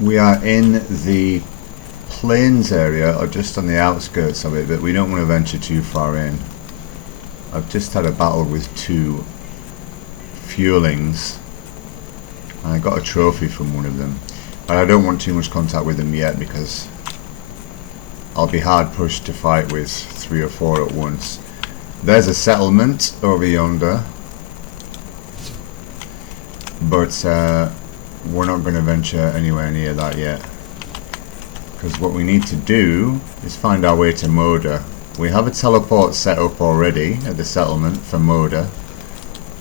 We are in the plains area, or just on the outskirts of it, but we don't want to venture too far in. I've just had a battle with two fuelings. I got a trophy from one of them, but I don't want too much contact with them yet because I'll be hard pushed to fight with 3 or 4 at once. There's a settlement over yonder, but we're not going to venture anywhere near that yet, because what we need to do is find our way to Moda. We have a teleport set up already at the settlement for Moda.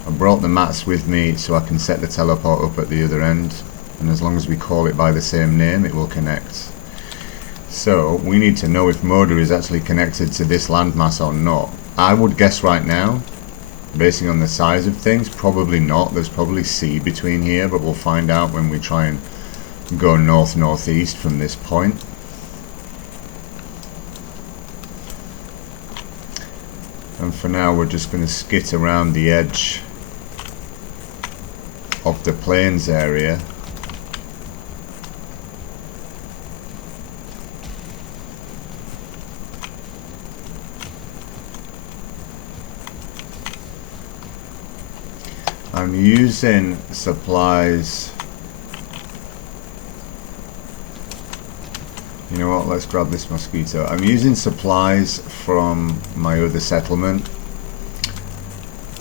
I brought the mats with me so I can set the teleport up at the other end, and as long as we call it by the same name it will connect. So we need to know if Moda is actually connected to this landmass or not. I would guess right now, basing on the size of things, probably not. There's probably sea between here, but we'll find out when we try and go north-northeast from this point. And for now we're just going to skit around the edge of the plains area. I'm using supplies. You know what, let's grab this mosquito. I'm using supplies from my other settlement.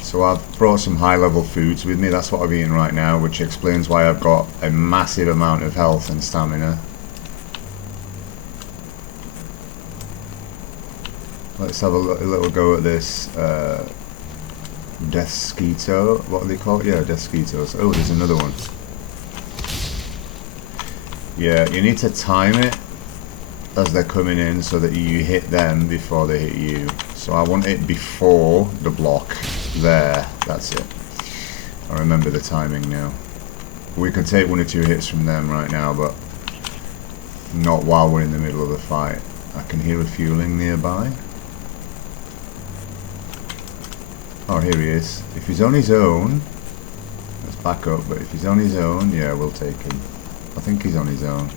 So I've brought some high level foods with me. That's what I'm eating right now, which explains why I've got a massive amount of health and stamina. Let's have a little go at this Deathsquito. What do they call it? Yeah, Deathsquitos. Oh, there's another one. Yeah, you need to time it as they're coming in so that you hit them before they hit you. So I want it before the block. There, that's it. I remember the timing now. We can take 1 or 2 hits from them right now, but not while we're in the middle of the fight. I can hear a fueling nearby. Oh, here he is. If he's on his own, let's back up, but if he's on his own, yeah, we'll take him. I think he's on his own.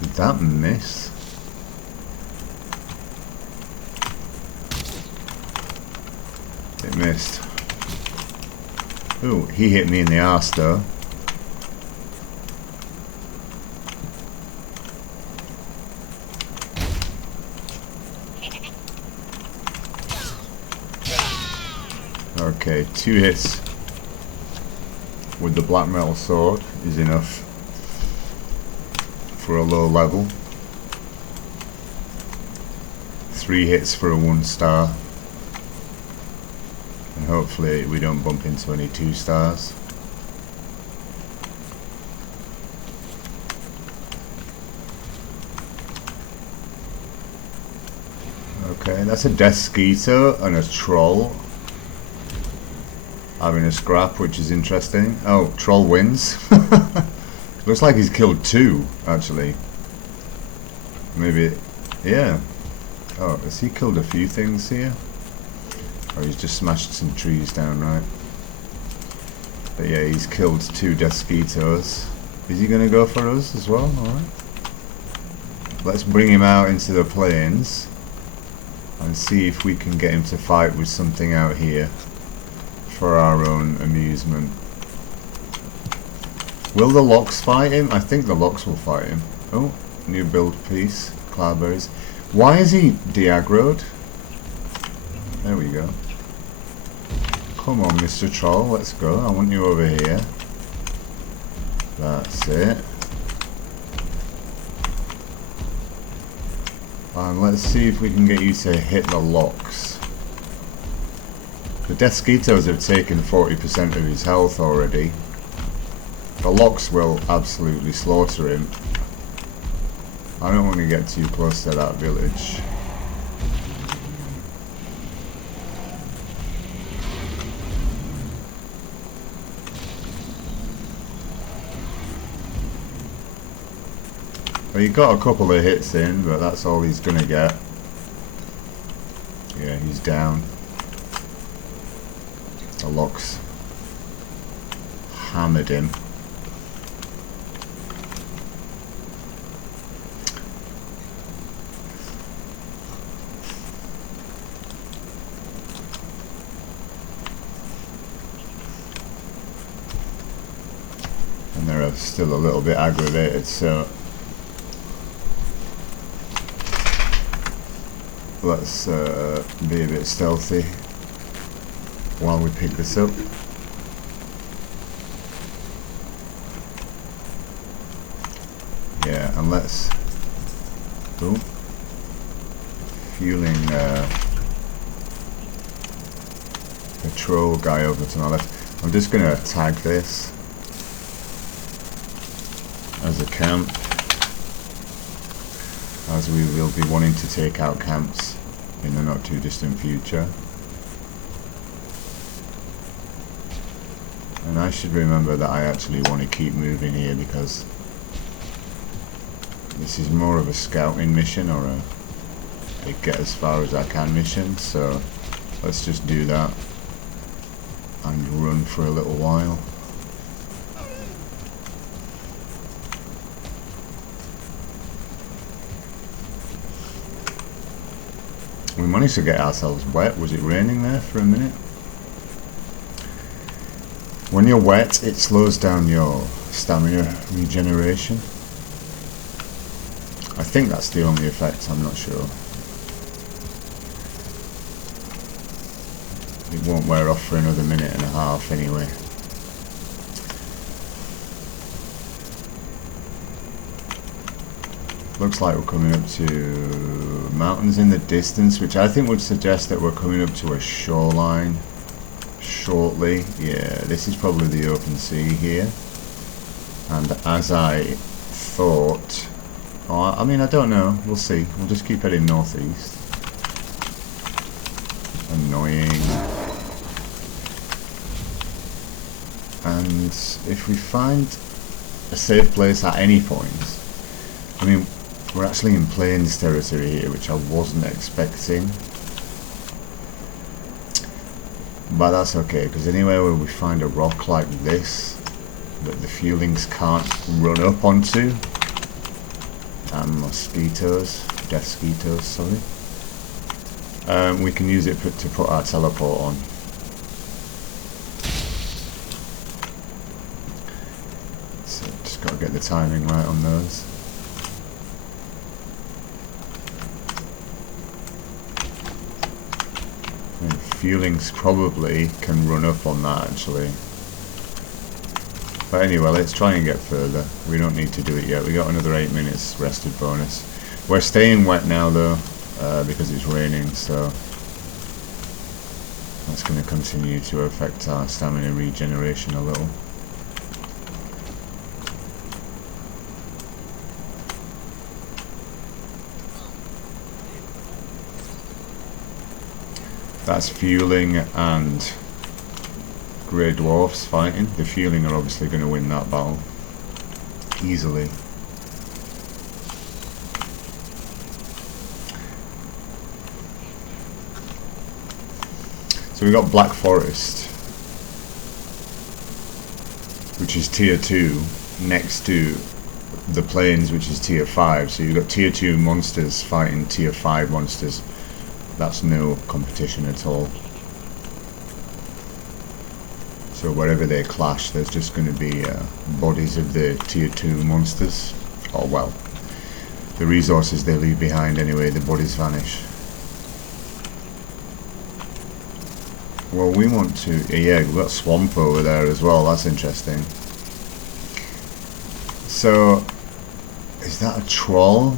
Did that miss? It missed. Ooh, he hit me in the arse though. Okay, 2 hits with the black metal sword is enough for a low level. 3 hits for a 1 star. And hopefully we don't bump into any 2 stars. Okay, that's a Deathsquito and a troll having a scrap, which is interesting. Oh, troll wins. Looks like he's killed 2 actually. Maybe, yeah. Oh, has he killed a few things here? Oh, he's just smashed some trees down, right? But yeah, he's killed 2 Deathsquitos. Is he gonna go for us as well? Alright. Let's bring him out into the plains and see if we can get him to fight with something out here for our own amusement. Will the locks fight him? I think the locks will fight him. Oh, new build piece. Cloudberries. Why is he de-aggroed? There we go. Come on, Mr. Troll, let's go. I want you over here. That's it. And let's see if we can get you to hit the locks. The Deathsquitos have taken 40% of his health already. The locks will absolutely slaughter him. I don't want to get too close to that village. Well, he got a couple of hits in, but that's all he's gonna get. Yeah, he's down. The lock's hammered him. And they're still a little bit aggravated, so let's be a bit stealthy while we pick this up. Yeah, and let's fueling patrol guy over to my left. I'm just gonna tag this as a camp, as we will be wanting to take out camps in the not too distant future. And I should remember that I actually want to keep moving here, because this is more of a scouting mission or a get as far as I can mission, so let's just do that and run for a little while. We managed to get ourselves wet. Was it raining there for a minute? When you're wet, it slows down your stamina regeneration. I think that's the only effect, I'm not sure. It won't wear off for another minute and a half anyway. Looks like we're coming up to mountains in the distance, which I think would suggest that we're coming up to a shoreline shortly. Yeah, this is probably the open sea here. And as I thought, I mean, I don't know, we'll see. We'll just keep heading northeast. Annoying. And if we find a safe place at any point, I mean, we're actually in plains territory here, which I wasn't expecting. But that's okay, because anywhere where we find a rock like this that the fuelings can't run up onto, and mosquitoes, deathsquitoes, sorry, we can use it to put our teleport on. So just got to get the timing right on those. Fuelings probably can run up on that actually. But anyway, let's try and get further. We don't need to do it yet. We got another 8 minutes rested bonus. We're staying wet now though, because it's raining, so that's going to continue to affect our stamina regeneration a little. That's fueling and grey dwarfs fighting. The fueling are obviously going to win that battle easily. So we got Black Forest, which is tier 2, next to the plains, which is tier 5. So you've got tier 2 monsters fighting tier 5 monsters. That's no competition at all. So wherever they clash, there's just going to be bodies of the tier 2 monsters. Or well, the resources they leave behind anyway, the bodies vanish. Well, we want to... yeah, we've got swamp over there as well, that's interesting. So, is that a troll?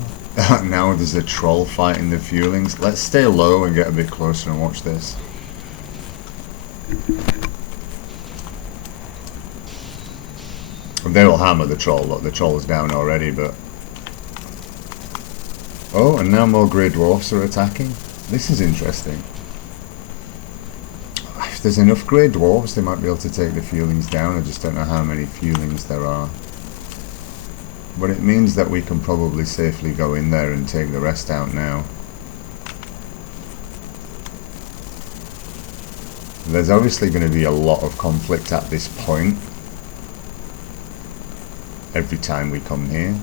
Now there's a troll fighting the fuelings. Let's stay low and get a bit closer and watch this. They will hammer the troll. Look, the troll is down already, but... oh, and now more grey dwarfs are attacking. This is interesting. If there's enough grey dwarfs, they might be able to take the fuelings down. I just don't know how many fuelings there are. But it means that we can probably safely go in there and take the rest out now. There's obviously going to be a lot of conflict at this point. Every time we come here.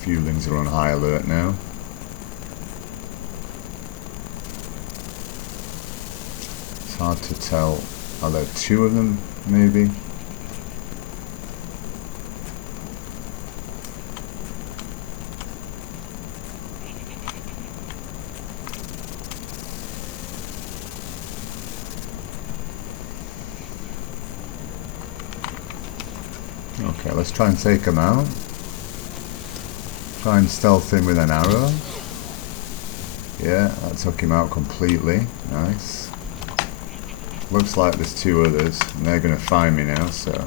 Fuelings are on high alert now. It's hard to tell. Are there two of them, maybe? Okay, let's try and take him out. Try and stealth him with an arrow. Yeah, that took him out completely. Nice. Looks like there's two others, and they're going to find me now, so...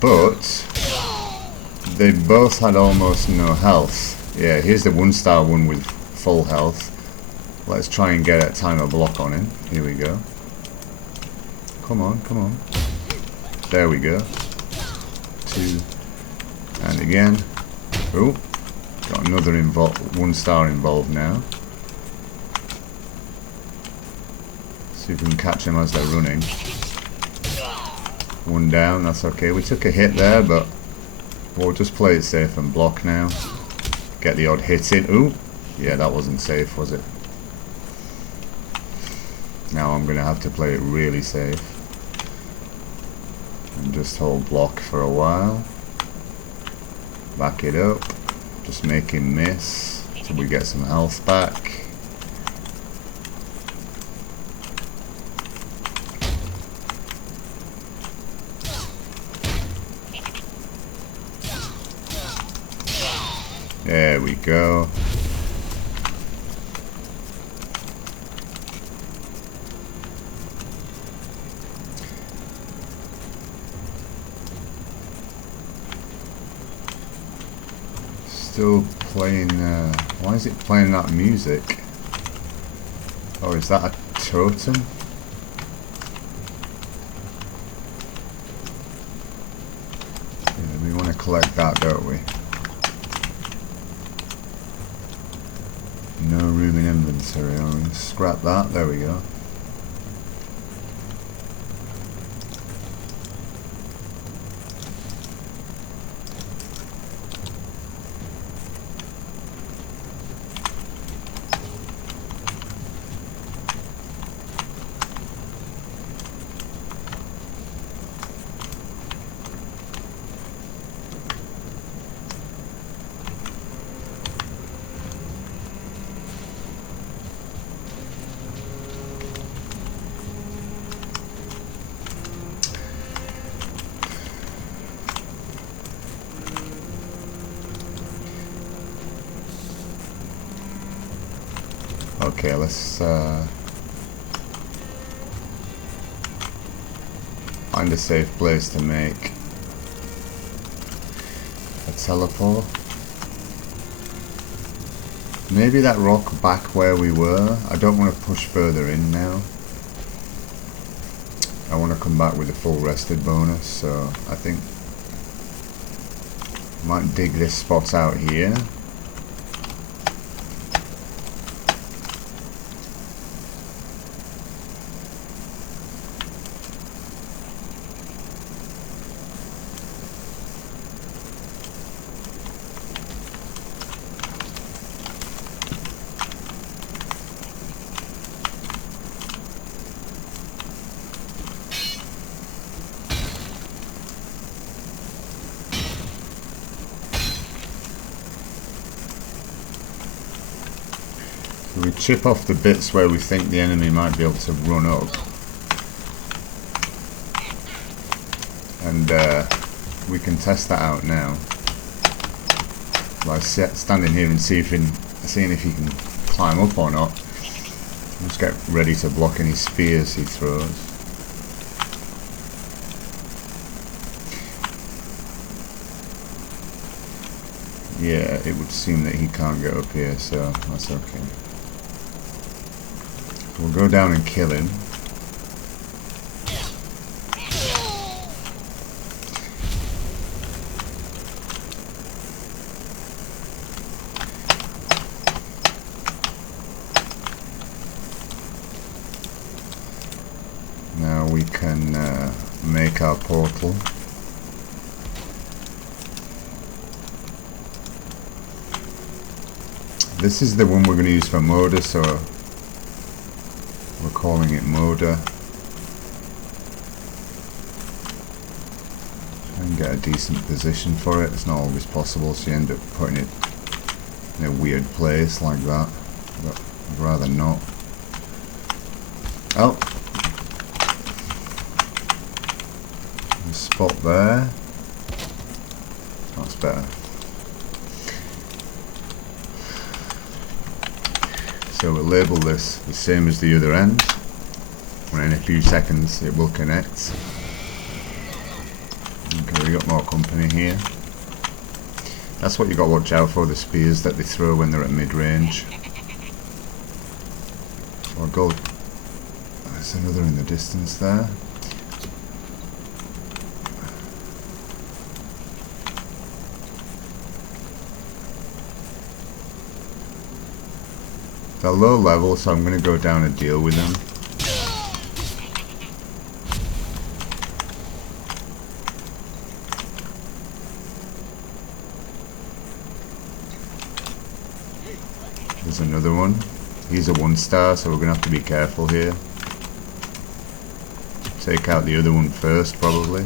But... they both had almost no health. Yeah, here's the one-star one with full health. Let's try and get a timer block on him. Here we go. Come on, come on. There we go. Two. And again. Oh, got another one star involved now. See if we can catch them as they're running. One down, that's okay. We took a hit there, but we'll just play it safe and block now. Get the odd hit in. Ooh, yeah, that wasn't safe, was it? Now I'm going to have to play it really safe. And just hold block for a while. Back it up. Just make him miss till we get some health back. There we go. Still playing, why is it playing that music? Oh, is that a totem? Yeah, we want to collect that, don't we? No room in inventory. I'll scrap that. There we go. Okay, let's find a safe place to make a teleport. Maybe that rock back where we were. I don't want to push further in now. I want to come back with a full rested bonus, so I think I might dig this spot out here. We chip off the bits where we think the enemy might be able to run up, and we can test that out now by standing here and seeing if he can climb up or not. Let's get ready to block any spears he throws. Yeah, it would seem that he can't get up here, so that's okay. We'll go down and kill him. can make our portal. This is the one we're going to use for Moda, so we're calling it Moda. Try and get a decent position for it. It's not always possible, so you end up putting it in a weird place like that, but I'd rather not. Oh, a spot there. That's better. So we'll label this the same as the other end, and in a few seconds it will connect. Okay, we got more company here. That's what you got to watch out for, the spears that they throw when they're at mid-range. So I'll go. There's another in the distance there. They're low level, so I'm going to go down and deal with them. There's another one. He's a 1-star, so we're going to have to be careful here. Take out the other one first, probably.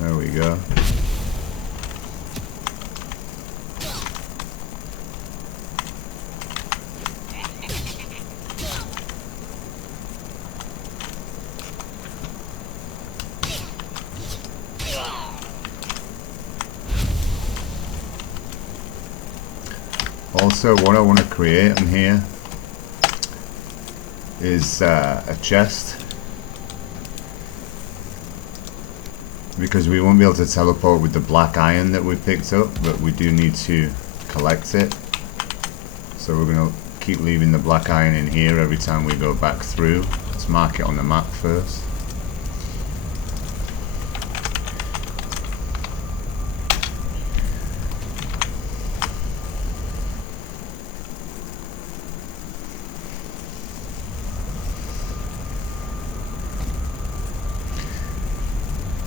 There we go. Also, what I want to create in here is a chest, because we won't be able to teleport with the black iron that we picked up, but we do need to collect it. So we're going to keep leaving the black iron in here every time we go back through. Let's mark it on the map first.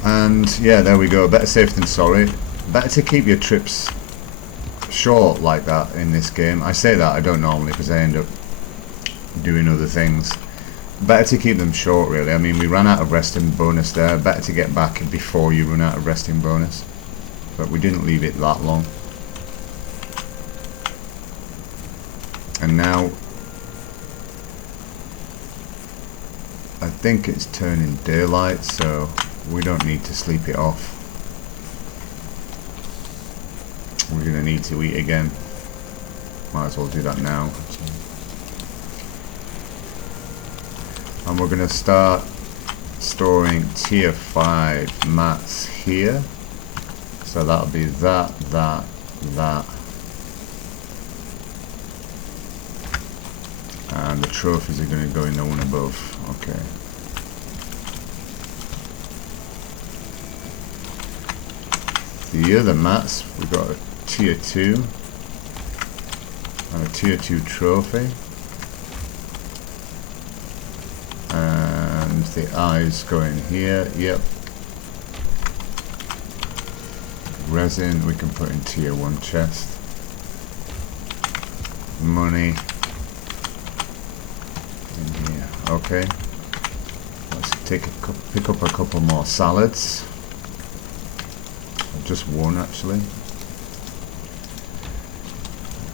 And yeah, there we go. Better safe than sorry. Better to keep your trips short like that in this game. I say that, I don't normally, because I end up doing other things. Better to keep them short, really. I mean, we ran out of resting bonus there. Better to get back before you run out of resting bonus. But we didn't leave it that long. And now I think it's turning daylight, so we don't need to sleep it off. We're going to need to eat again. Might as well do that now. And we're going to start storing tier 5 mats here. So that'll be that. And the trophies are going to go in the one above. Okay. The other mats, we've got a tier 2 and a tier 2 trophy, and the eyes go in here. Yep. Resin we can put in tier 1 chest. Money in here. Okay, let's pick up a couple more salads. Just one, actually,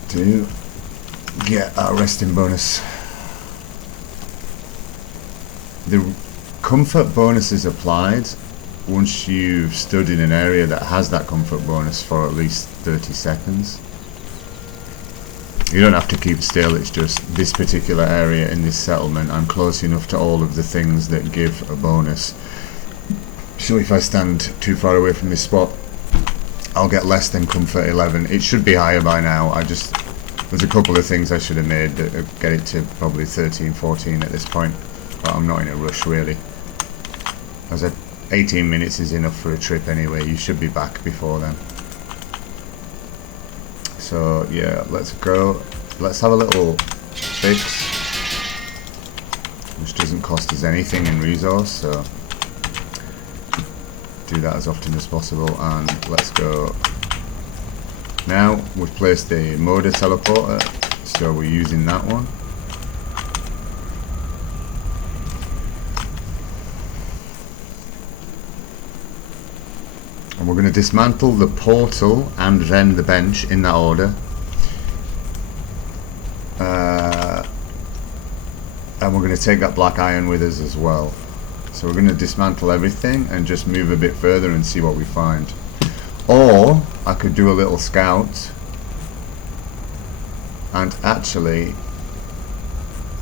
to get our resting bonus. The comfort bonus is applied once you've stood in an area that has that comfort bonus for at least 30 seconds. You don't have to keep still, it's just this particular area in this settlement. I'm close enough to all of the things that give a bonus. So if I stand too far away from this spot, I'll get less than comfort 11. It should be higher by now. There's a couple of things I should have made that get it to probably 13, 14 at this point, but I'm not in a rush really. As 18 minutes is enough for a trip anyway. You should be back before then. So yeah, let's go. Let's have a little fix. which doesn't cost us anything in resource, so do that as often as possible. And let's go. Now we've placed the motor teleporter, so we're using that one. And we're going to dismantle the portal and then the bench in that order. And we're going to take that black iron with us as well. So we're going to dismantle everything and just move a bit further and see what we find. Or I could do a little scout. And actually,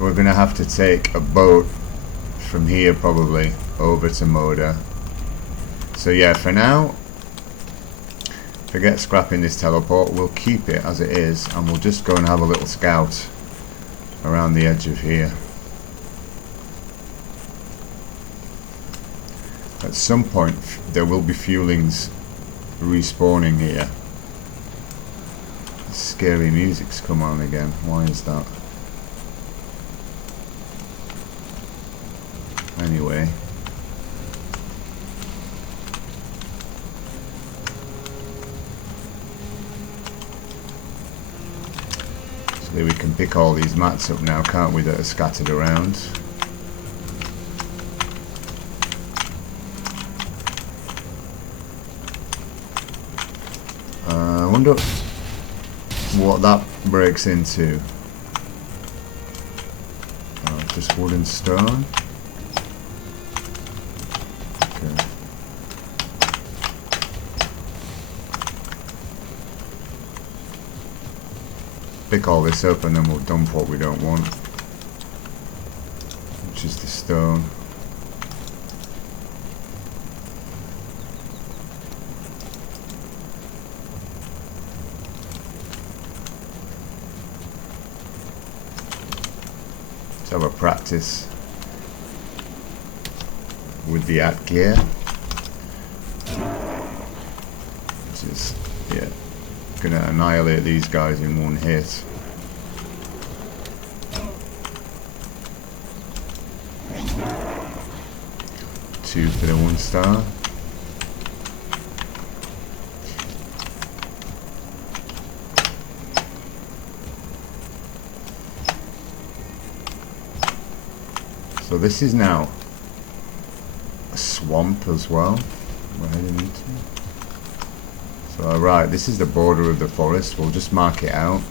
we're going to have to take a boat from here probably over to Moda. So yeah, for now, forget scrapping this teleport. We'll keep it as it is, and we'll just go and have a little scout around the edge of here. At some point there will be fuelings respawning here. Scary music's come on again. Why is that? Anyway, so we can pick all these mats up now, can't we, that are scattered around. I wonder what that breaks into. Just wood and stone. Okay. Pick all this up and then we'll dump what we don't want, which is the stone. Let's have a practice with the at gear, which is, yeah, gonna annihilate these guys in one hit. Two for the 1 star. So this is now a swamp as well we're heading into. So right, this is the border of the forest. We'll just mark it out.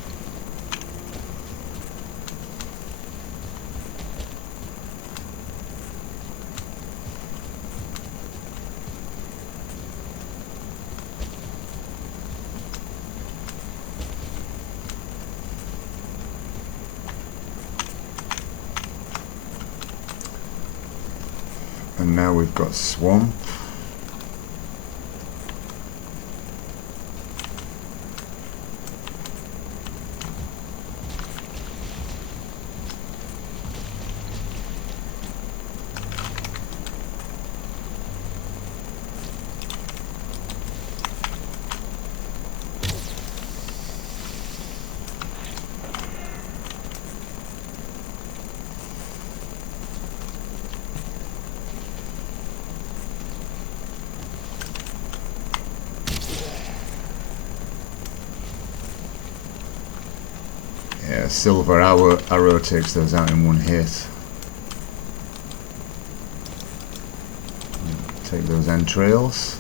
And now we've got swamp. Yeah, silver arrow takes those out in one hit. Take those entrails.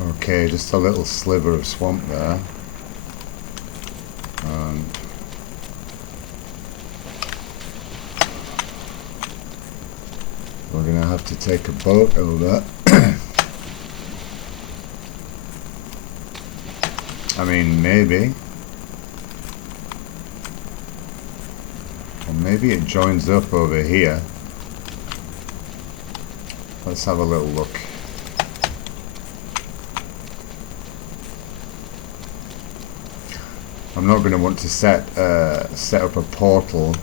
Okay, just a little sliver of swamp there. We're gonna have to take a boat over. I mean, maybe. Or maybe it joins up over here. Let's have a little look. I'm not going to want to set up a portal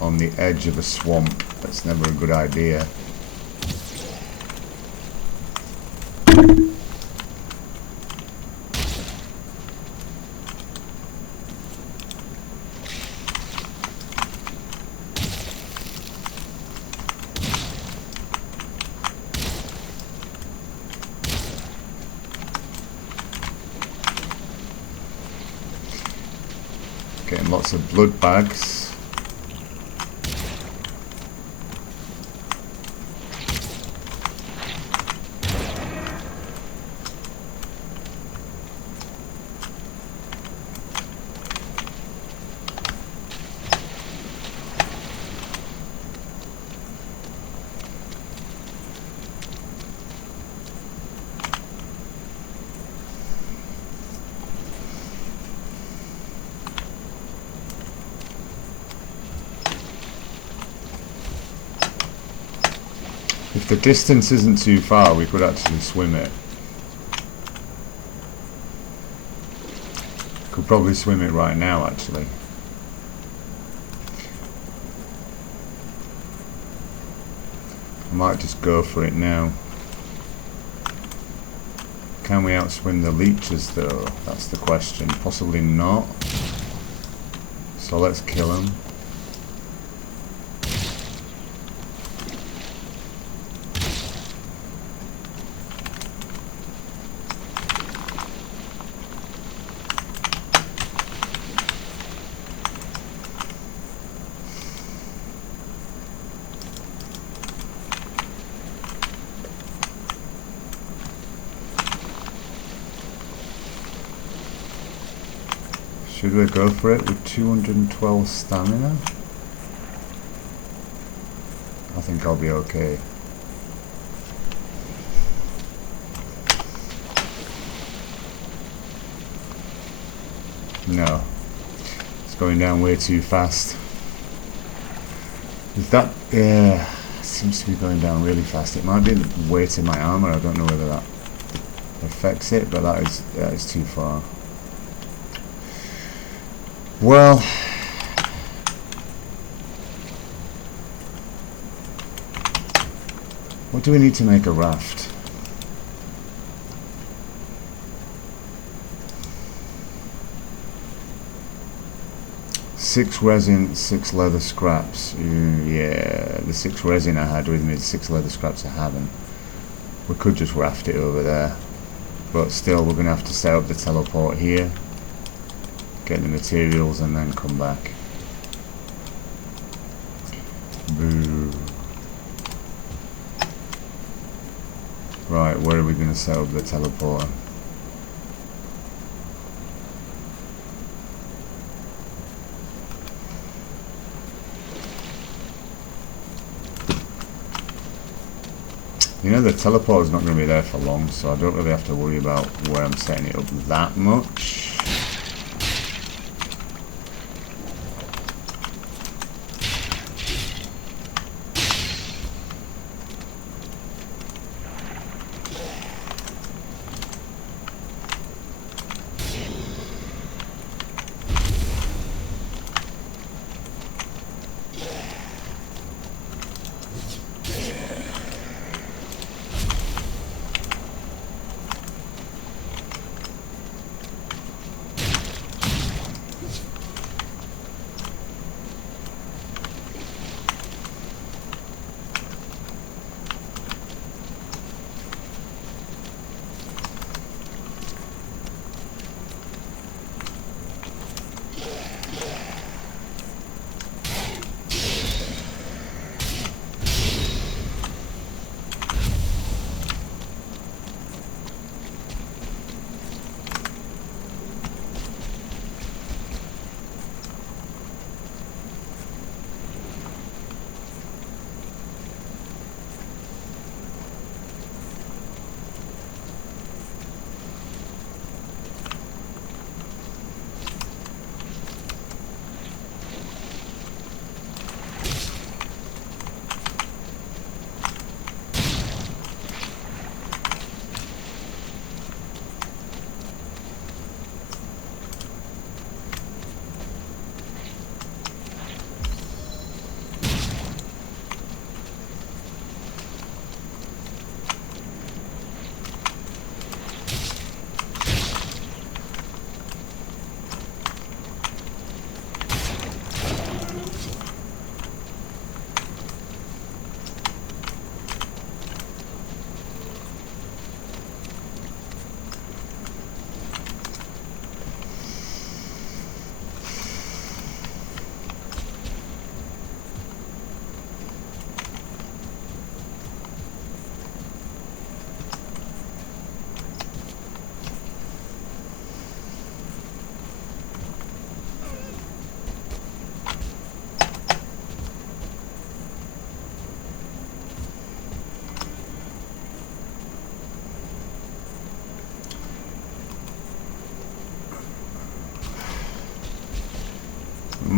on the edge of a swamp. That's never a good idea. Getting lots of blood bags. If the distance isn't too far, we could actually swim it. Could probably swim it right now, actually. I might just go for it now. Can we outswim the leeches, though? That's the question. Possibly not. So let's kill them. Should we go for it with 212 stamina? I think I'll be okay. No. It's going down way too fast. Is that... yeah, it seems to be going down really fast. It might be the weight of my armor. I don't know whether that affects it, but that is too far. Well, what do we need to make a raft? Six resin, 6 leather scraps. Yeah, the 6 resin I had with me, the 6 leather scraps I haven't. We could just raft it over there, but still we're going to have to set up the teleport here. Get the materials and then come back. Boo. Right, where are we going to set up the teleporter? You know, the teleporter's not going to be there for long, so I don't really have to worry about where I'm setting it up that much.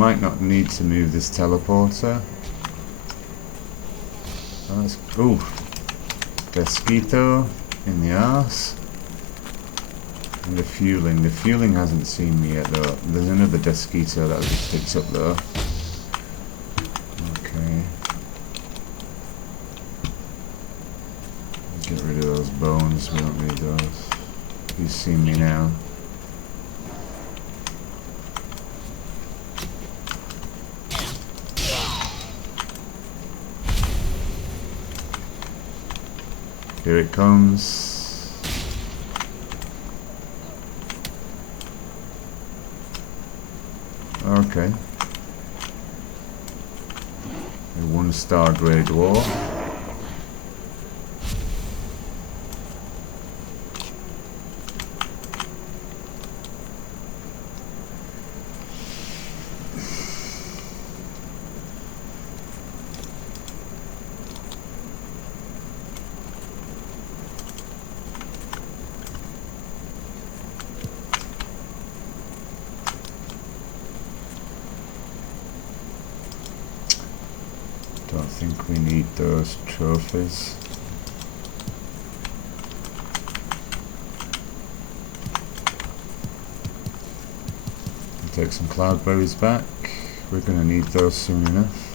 might not need to move this teleporter. That's, ooh, Desquito in the arse. And the fueling. The fueling hasn't seen me yet though. There's another Desquito that just sticks up though. Okay. Get rid of those bones, we don't need those. He's seen me now. Here it comes. Okay. A 1-star grade war. Don't think we need those trophies. We'll take some cloudberries back. We're going to need those soon enough.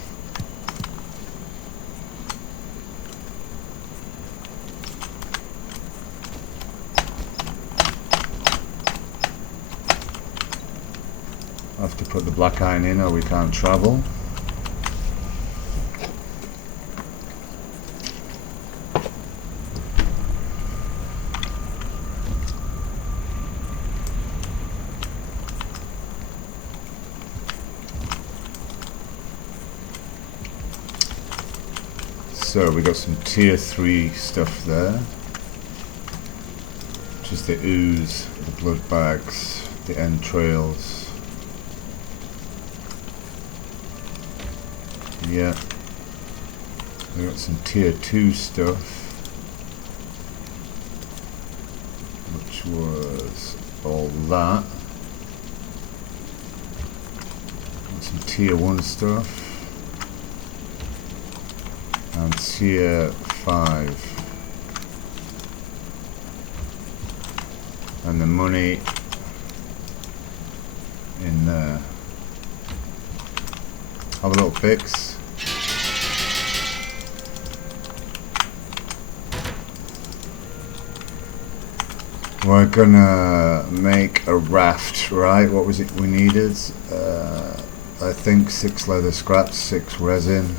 I'll have to put the black iron in or we can't travel. So we got some tier 3 stuff there. Just the ooze, the blood bags, the entrails. Yeah. We got some tier 2 stuff, which was all that. Got some tier 1 stuff. And tier 5. And the money in there. Have a little fix. We're gonna make a raft, right? What was it we needed? I think 6 leather scraps, 6 resin.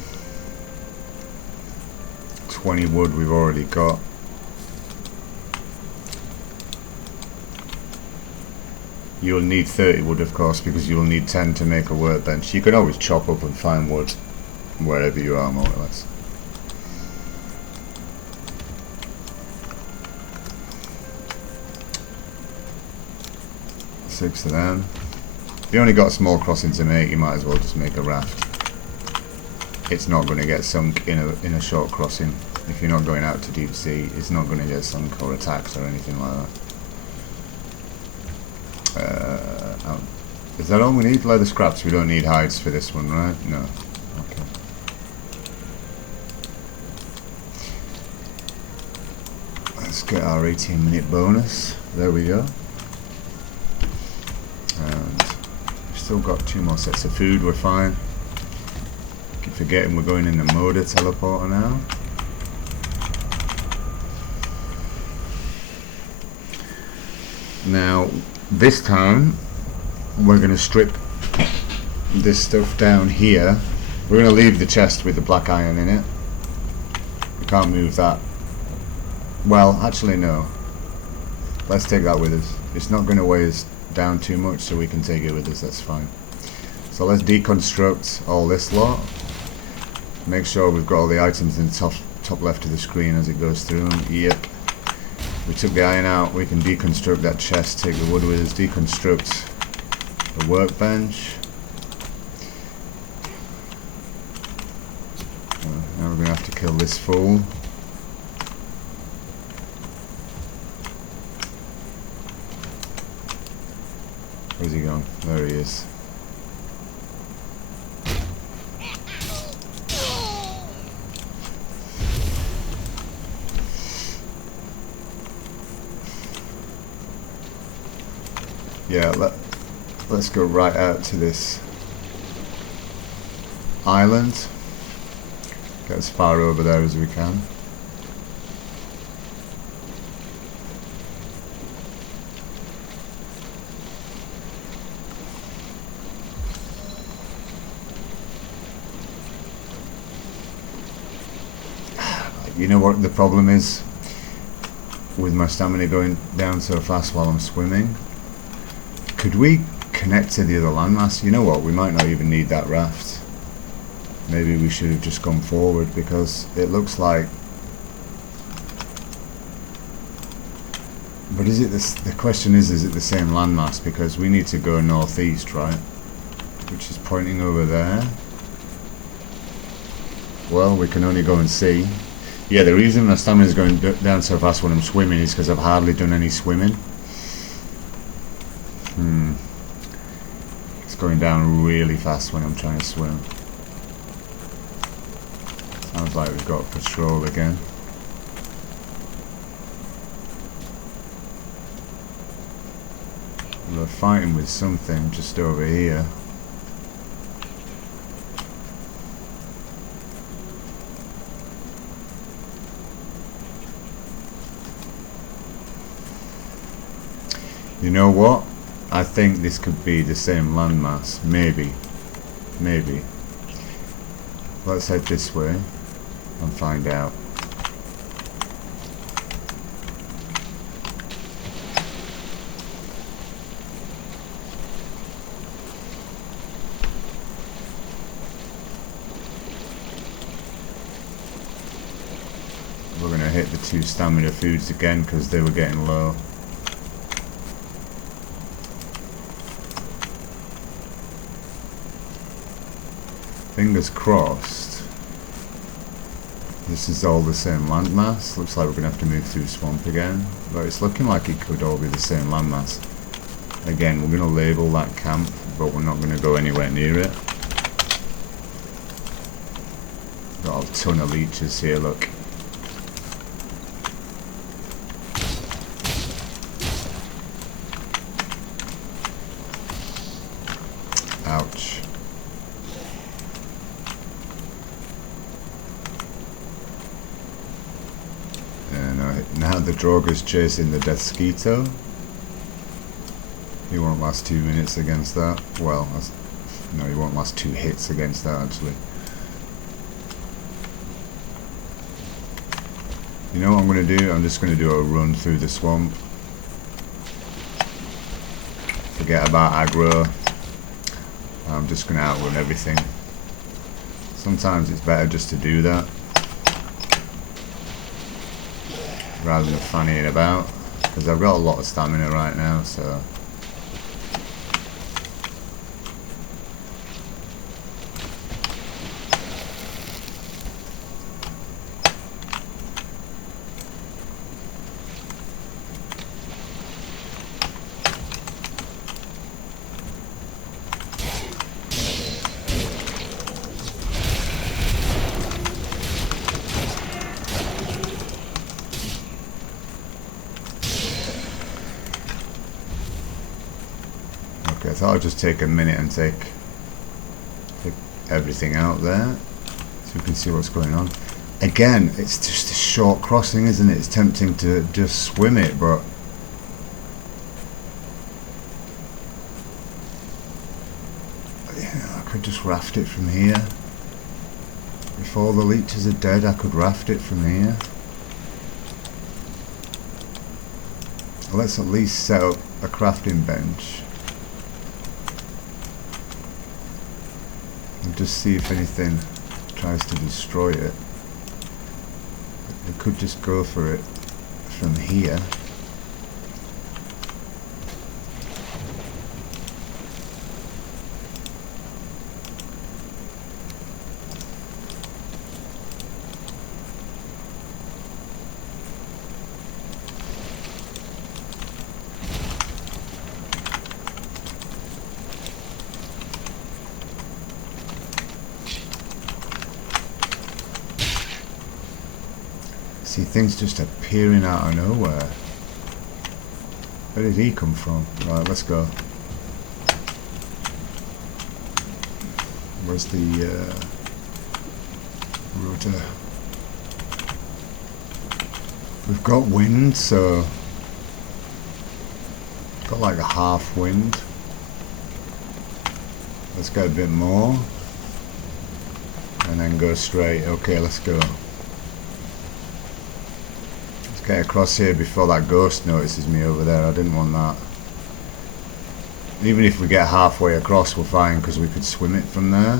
20 wood we've already got. You'll need 30 wood of course because you'll need 10 to make a workbench. You can always chop up and find wood wherever you are more or less. Six of them. If you only got a small crossing to make, you might as well just make a raft. It's not going to get sunk in a short crossing. If you're not going out to deep sea, it's not going to get sunk or attacked or anything like that. Is that all we need? Leather scraps. We don't need hides for this one, right? No. Okay. Let's get our 18-minute bonus. There we go. And we've still got 2 more sets of food. We're fine. Keep forgetting we're going in the motor teleporter now. Now, this time, we're going to strip this stuff down here. We're going to leave the chest with the black iron in it. We can't move that. Well, actually no. Let's take that with us. It's not going to weigh us down too much, so we can take it with us, that's fine. So let's deconstruct all this lot. Make sure we've got all the items in the top left of the screen as it goes through them. Yep. We took the iron out, we can deconstruct that chest, take the wood with us, deconstruct the workbench. Now we're going to have to kill this fool. Where's he gone? There he is. Yeah, let's go right out to this island. Get as far over there as we can. You know what the problem is with my stamina going down so fast while I'm swimming? Could we connect to the other landmass? You know what, we might not even need that raft. Maybe we should have just gone forward, because it looks like... But is it the question is it the same landmass? Because we need to go northeast, right? Which is pointing over there. Well, we can only go and see. Yeah, the reason my stamina is going down so fast when I'm swimming is because I've hardly done any swimming. It's going down really fast when I'm trying to swim. Sounds like we've got patrol again. They're fighting with something just over here. You know what? I think this could be the same landmass. Maybe. Maybe. Let's head this way and find out. We're going to hit the 2 stamina foods again because they were getting low. Fingers crossed. This is all the same landmass. Looks like we're going to have to move through swamp again. But it's looking like it could all be the same landmass. Again, we're going to label that camp, but we're not going to go anywhere near it. Got a ton of leeches here, look. Ouch. Now the Droga's chasing the Death Skeeto. He won't last 2 minutes against that. Well, no, he won't last 2 hits against that actually. You know what I'm going to do? I'm just going to do a run through the swamp. Forget about aggro. I'm just going to outrun everything. Sometimes it's better just to do that, rather than fannying about, because I've got a lot of stamina right now, so... Okay, I thought I'd just take a minute and take everything out there so we can see what's going on. Again, it's just a short crossing, isn't it? It's tempting to just swim it, but yeah, I could just raft it from here. If all the leeches are dead, I could raft it from here. Let's at least set up a crafting bench. And just see if anything tries to destroy it. We could just go for it from here. See things just appearing out of nowhere. Where did he come from? Right, let's go. Where's the rotor? We've got wind, so got like a half wind. Let's get a bit more and then go straight. Okay, let's go. Let's get across here before that ghost notices me over there. I didn't want that. Even if we get halfway across, we're fine because we could swim it from there.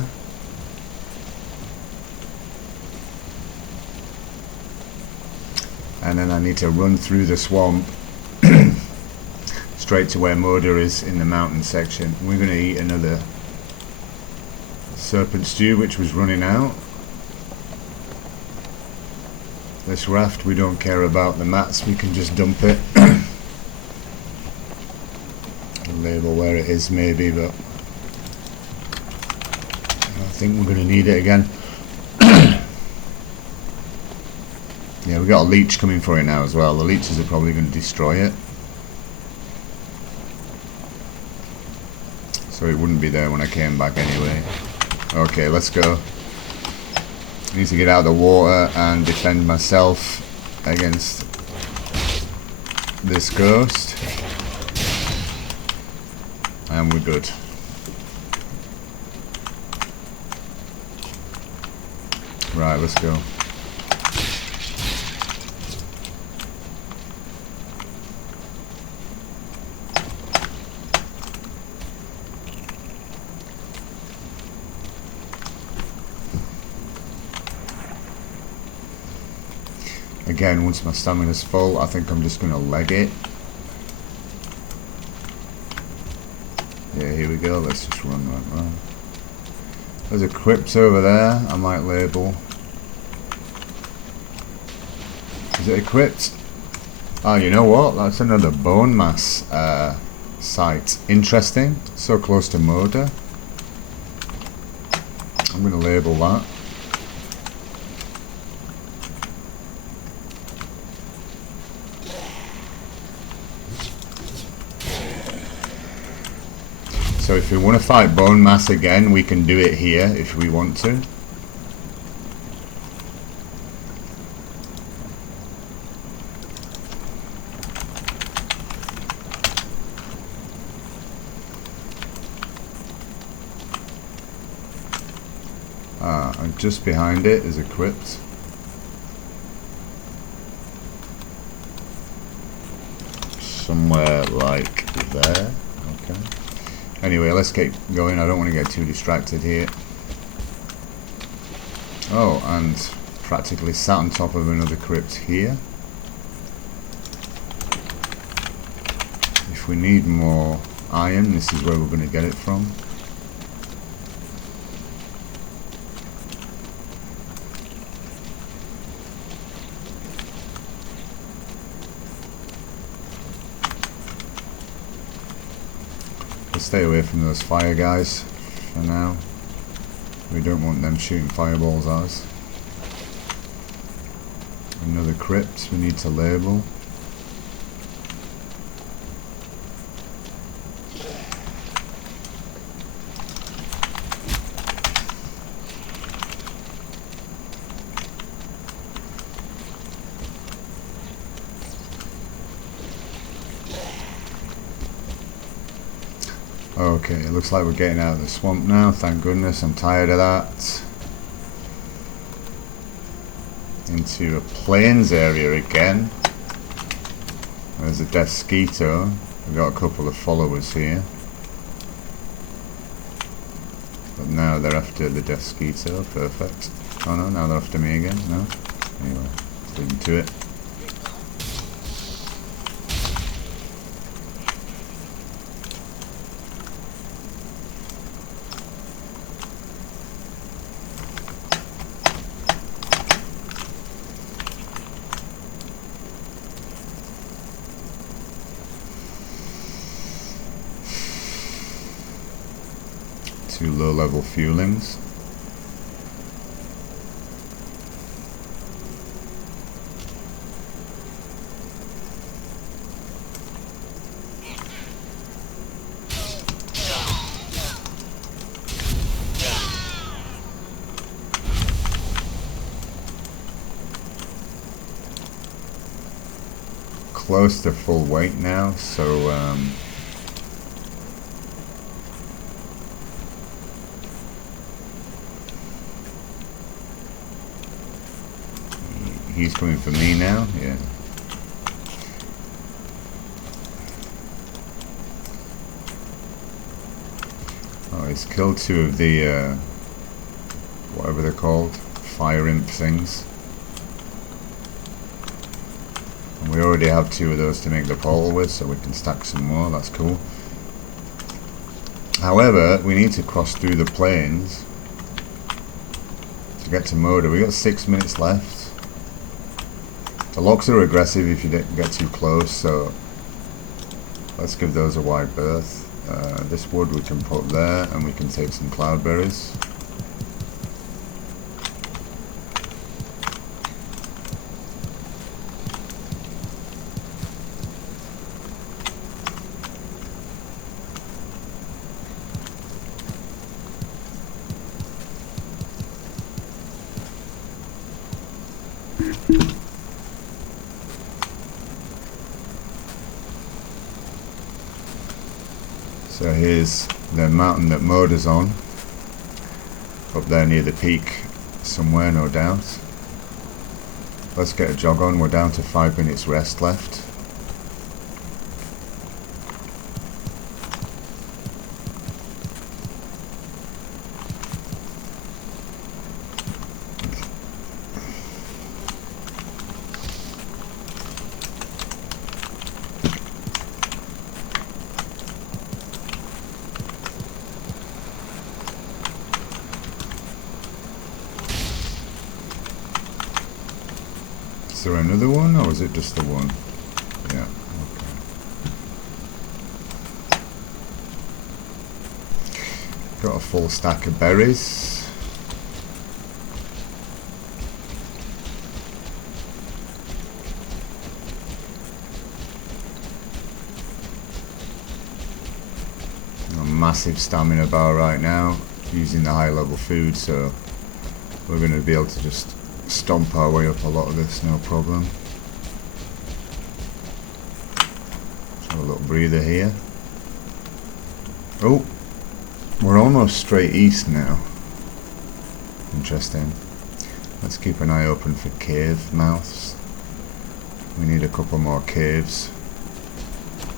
And then I need to run through the swamp straight to where Moda is in the mountain section. We're going to eat another serpent stew, which was running out. This raft, we don't care about the mats, we can just dump it. Label where it is maybe, but I think we're going to need it again. Yeah, we got a leech coming for it now as well. The leeches are probably going to destroy it, so it wouldn't be there when I came back anyway. Okay, let's go. I need to get out of the water and defend myself against this ghost, and we're good. Right, let's go. Again, once my stamina's full, I think I'm just going to leg it. Yeah, here we go. Let's just run. There's a crypt over there. I might label. Is it a crypt? Oh, you know what? That's another bone mass site. Interesting. So close to Moda. I'm going to label that. So if we want to fight bone mass again, we can do it here if we want to. And just behind it is a crypt. Somewhere like there. Okay. Anyway, let's get going. I don't want to get too distracted here. Oh, and practically sat on top of another crypt here. If we need more iron, this is where we're going to get it from. Stay away from those fire guys for now. We don't want them shooting fireballs at us. Another crypt we need to label. Okay, it looks like we're getting out of the swamp now, thank goodness. I'm tired of that. Into a plains area again. There's a death skeeto. We've got a couple of followers here. But now they're after the death skeeto, perfect. Oh no, now they're after me again, no? Anyway, let's leave them to it. Two low-level fuelings. close to full weight now, so he's coming for me now, yeah. Oh, he's killed 2 of the whatever they're called, fire imp things. And we already have 2 of those to make the portal with, so we can stack some more, that's cool. However, we need to cross through the plains to get to Moda. We got 6 minutes left. The locks are aggressive if you get too close, so let's give those a wide berth. This wood we can put there, and we can take some cloudberries. So here's the mountain that Moda's on, up there near the peak somewhere, no doubt. Let's get a jog on. We're down to 5 minutes rest left. Is there another one, or is it just the one? Yeah, okay. Got a full stack of berries. A massive stamina bar right now, using the high level food, so we're going to be able to just stomp our way up a lot of this, no problem. Let's have a little breather here. Oh, we're almost straight east now. Interesting. Let's keep an eye open for cave mouths. We need a couple more caves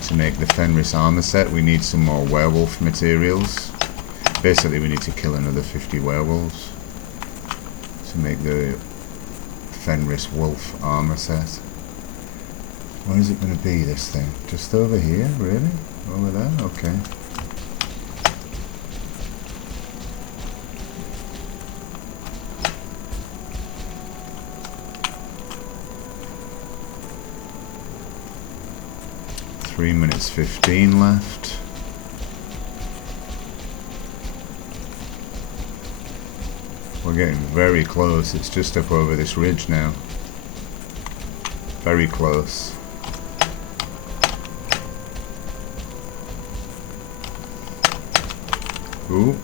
to make the Fenris armor set. We need some more werewolf materials. Basically we need to kill another 50 werewolves to make the Fenris wolf armor set. Where is it going to be, this thing? Just over here, really? Over there? Okay. Three minutes 15 left. We're getting very close. It's just up over this ridge now. Very close. Ooh.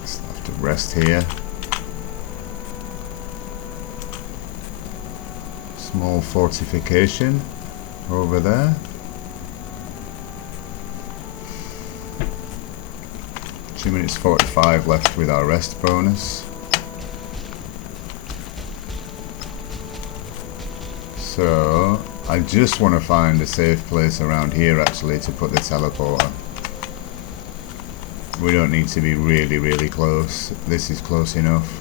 Just have to rest here. Small fortification over there. 2 minutes 45 left with our rest bonus. So I just want to find a safe place around here actually to put the teleporter. We don't need to be really, really close. This is close enough.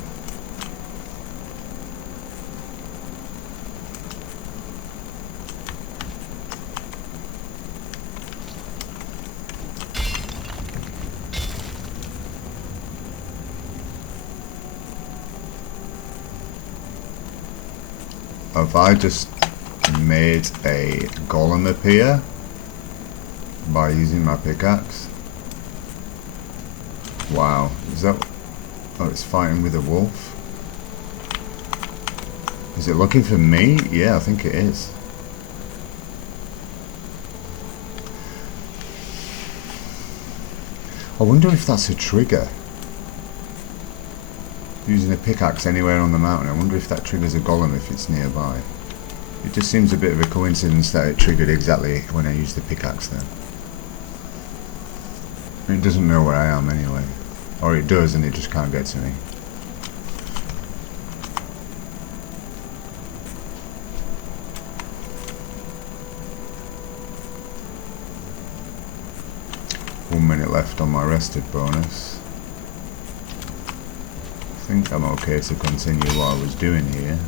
Have I just made a golem appear by using my pickaxe? Wow, is that... oh, it's fighting with a wolf. Is it looking for me? Yeah, I think it is. I wonder if that's a trigger. Using a pickaxe anywhere on the mountain, I wonder if that triggers a golem if it's nearby. It just seems a bit of a coincidence that it triggered exactly when I used the pickaxe then. It doesn't know where I am anyway. Or it does and it just can't get to me. One minute left on my rested bonus. I think I'm okay to continue what I was doing here.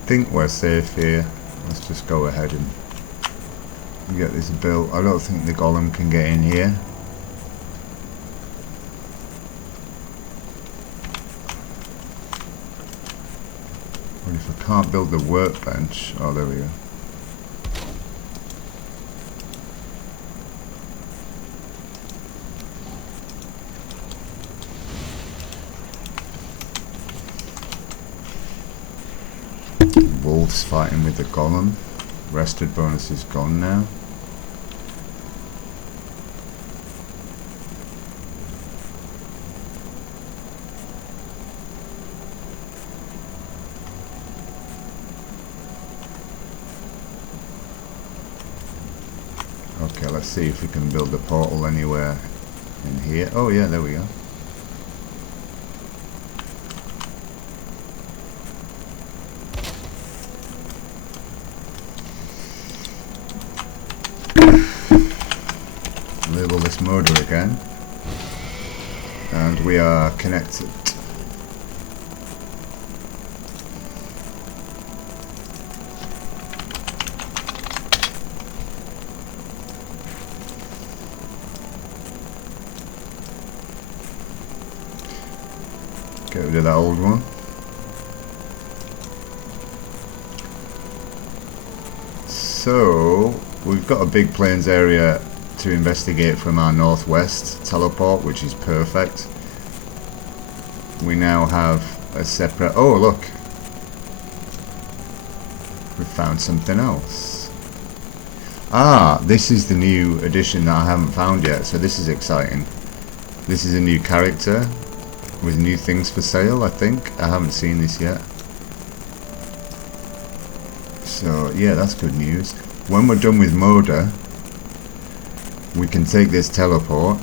I think we're safe here. Let's just go ahead and get this built. I don't think the golem can get in here. But if I can't build the workbench, oh there we go. Wolves fighting with the golem. Rested bonus is gone now. Okay, let's see if we can build a portal anywhere in here. Oh yeah, there we go. Label this motor again, and we are connected. Get rid of that old one. So we've got a big plains area to investigate from our northwest teleport, which is perfect. We now have a separate... oh look, we found something else. Ah, this is the new addition that I haven't found yet, so this is exciting. This is a new character with new things for sale, I think. I haven't seen this yet. So yeah, that's good news. When we're done with Moda, we can take this teleport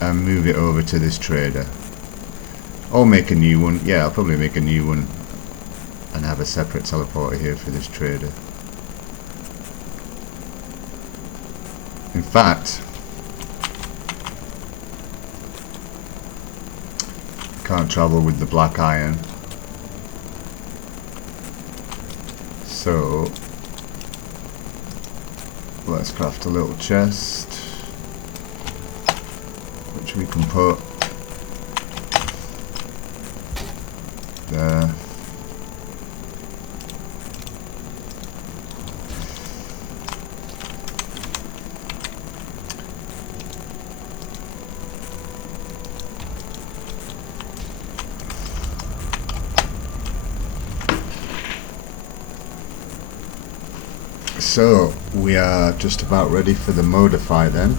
and move it over to this trader. Or make a new one. Yeah, I'll probably make a new one and have a separate teleporter here for this trader. In fact, can't travel with the black iron. So let's craft a little chest, which we can put there. So we are just about ready for the modify then.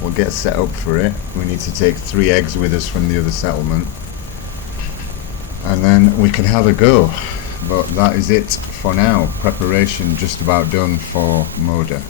We'll get set up for it. We need to take 3 eggs with us from the other settlement, and then we can have a go. But that is it for now. Preparation just about done for Moda.